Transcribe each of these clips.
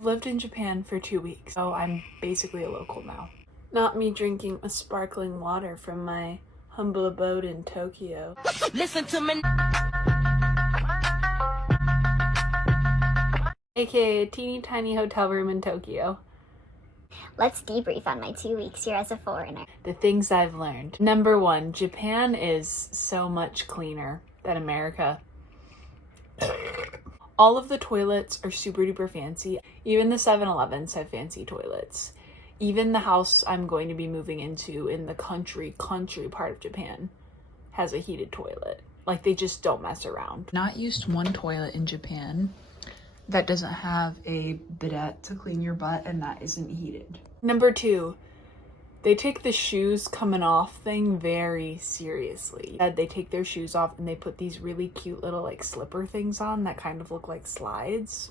I've lived in Japan for 2 weeks, so I'm basically a local now. Not me drinking a sparkling water from my humble abode in Tokyo. Listen to me. AKA a teeny tiny hotel room in Tokyo. Let's debrief on my 2 weeks here as a foreigner. The things I've learned. Number one, Japan is so much cleaner than America. All of the toilets are super duper fancy. Even the 7-Elevens have fancy toilets. Even the house I'm going to be moving into in the country part of Japan has a heated toilet. Like, they just don't mess around. Not used one toilet in Japan that doesn't have a bidet to clean your butt and that isn't heated. Number two, they take the shoes coming off thing very seriously. They take their shoes off and they put these really cute little like slipper things on that kind of look like slides.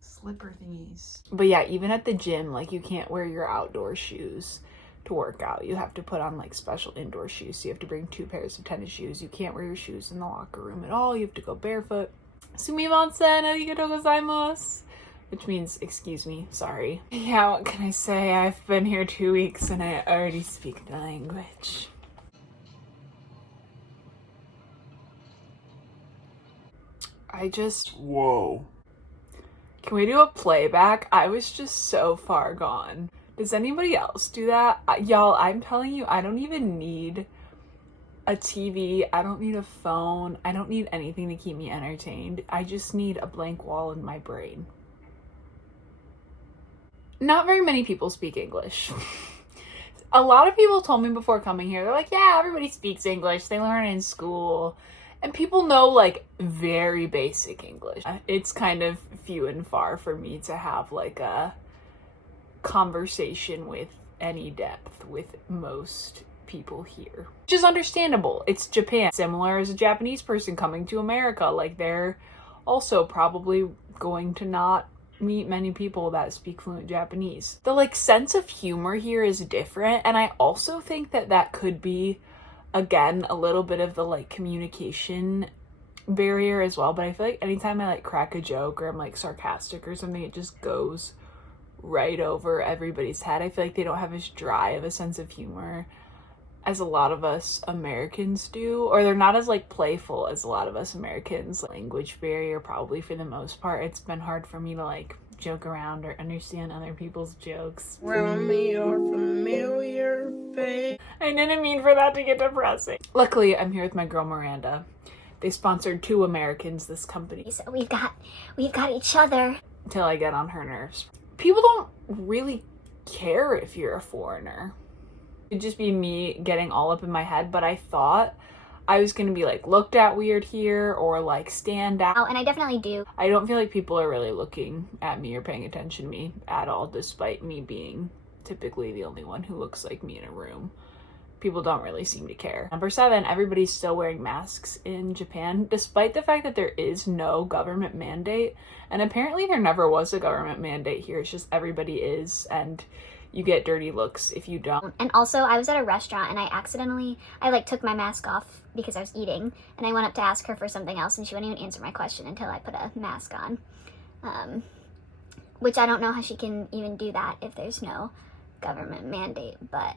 Slipper thingies. But yeah, even at the gym, like, you can't wear your outdoor shoes to work out. You have to put on like special indoor shoes. So you have to bring 2 pairs of tennis shoes. You can't wear your shoes in the locker room at all. You have to go barefoot. Sumimasen, arigatou gozaimasu. Which means, excuse me, sorry. Yeah, what can I say? I've been here 2 weeks and I already speak the language. Whoa. Can we do a playback? I was just so far gone. Does anybody else do that? Y'all, I'm telling you, I don't even need a TV. I don't need a phone. I don't need anything to keep me entertained. I just need a blank wall in my brain. Not very many people speak English. A lot of people told me before coming here, they're like, yeah, everybody speaks English. They learn it in school. And people know like very basic English. It's kind of few and far for me to have like a conversation with any depth with most people here. Which is understandable. It's Japan. Similar as a Japanese person coming to America. Like, they're also probably going to not meet many people that speak fluent Japanese. The like sense of humor here is different, and I also think that that could be, again, a little bit of the like communication barrier as well. But I feel like anytime I like crack a joke or I'm like sarcastic or something, it just goes right over everybody's head. I feel like they don't have as dry of a sense of humor as a lot of us Americans do, or they're not as like playful as a lot of us Americans. Language barrier, probably for the most part. It's been hard for me to like joke around or understand other people's jokes. Around me your familiar pain. I didn't mean for that to get depressing. Luckily, I'm here with my girl Miranda. They sponsored 2 Americans, this company. So we've got each other. Until I get on her nerves. People don't really care if you're a foreigner. It'd just be me getting all up in my head, but I thought I was gonna be like looked at weird here or like stand out. Oh, and I definitely do. I don't feel like people are really looking at me or paying attention to me at all, despite me being typically the only one who looks like me in a room. People don't really seem to care. Number 7, everybody's still wearing masks in Japan, despite the fact that there is no government mandate. And apparently there never was a government mandate here. It's just everybody is, and you get dirty looks if you don't. And also, I was at a restaurant and I like took my mask off because I was eating, and I went up to ask her for something else and she wouldn't even answer my question until I put a mask on. Which I don't know how she can even do that if there's no government mandate, but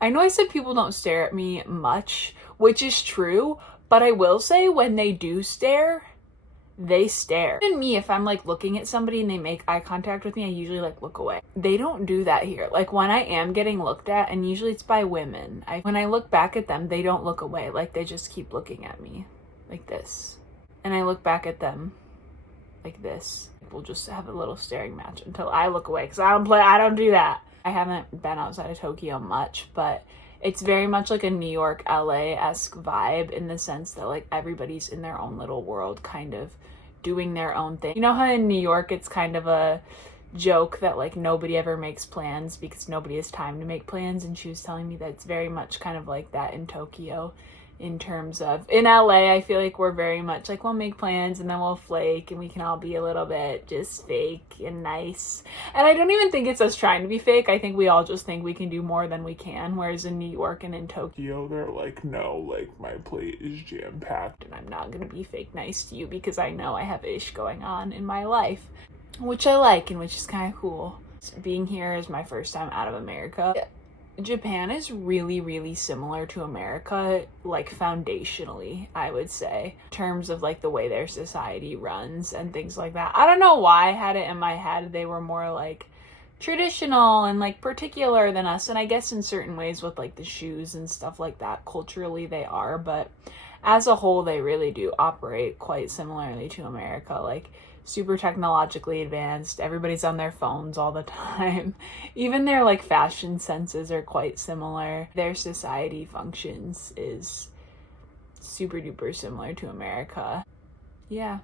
I know I said people don't stare at me much, which is true, but I will say when they do stare, they stare. Even me, if I'm like looking at somebody and they make eye contact with me, I usually like look away. They don't do that here. Like, when I am getting looked at, and usually it's by women, when I look back at them, they don't look away. Like, they just keep looking at me like this. And I look back at them like this. We'll just have a little staring match until I look away, because I don't do that. I haven't been outside of Tokyo much, but it's very much like a New York, LA-esque vibe in the sense that like everybody's in their own little world, kind of doing their own thing. You know how in New York it's kind of a joke that like nobody ever makes plans because nobody has time to make plans, and she was telling me that it's very much kind of like that in Tokyo. In terms of, in LA, I feel like we're very much like, we'll make plans and then we'll flake and we can all be a little bit just fake and nice. And I don't even think it's us trying to be fake. I think we all just think we can do more than we can. Whereas in New York and in Tokyo, they're like, no, like, my plate is jam-packed and I'm not gonna be fake nice to you because I know I have ish going on in my life. which I like and which is kind of cool. Being here is my first time out of America. Japan is really, really similar to America, like foundationally, I would say, in terms of like the way their society runs and things like that. I don't know why I had it in my head they were more like traditional and like particular than us, and I guess in certain ways with like the shoes and stuff like that, culturally they are, but as a whole they really do operate quite similarly to America, like super technologically advanced. Everybody's on their phones all the time. Even their like fashion senses are quite similar. Their society functions is super duper similar to America. Yeah.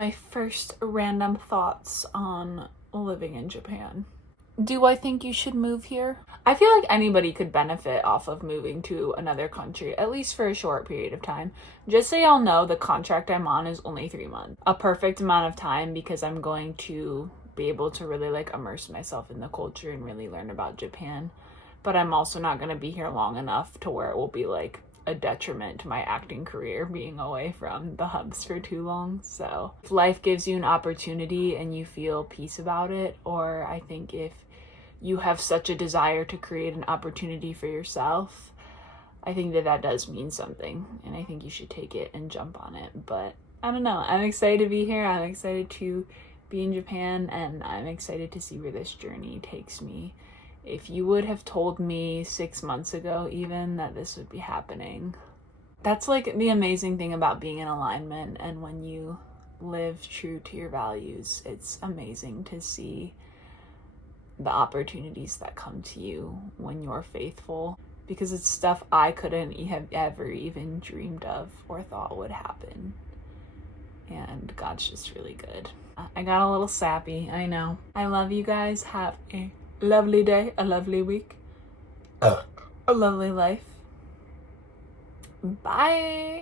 My first random thoughts on living in Japan. Do I think you should move here? I feel like anybody could benefit off of moving to another country, at least for a short period of time. Just so y'all know, the contract I'm on is only 3 months. A perfect amount of time because I'm going to be able to really like immerse myself in the culture and really learn about Japan. But I'm also not going to be here long enough to where it will be like a detriment to my acting career being away from the hubs for too long. So if life gives you an opportunity and you feel peace about it, or I think if you have such a desire to create an opportunity for yourself, I think that does mean something, and I think you should take it and jump on it. But I don't know, I'm excited to be here, I'm excited to be in Japan, and I'm excited to see where this journey takes me. If you would have told me 6 months ago even that this would be happening, that's like the amazing thing about being in alignment, and when you live true to your values, it's amazing to see the opportunities that come to you when you're faithful, because it's stuff I couldn't have ever even dreamed of or thought would happen. And God's just really good. I got a little sappy, I know. I love you guys. Have a lovely day, a lovely week, a lovely life. Bye.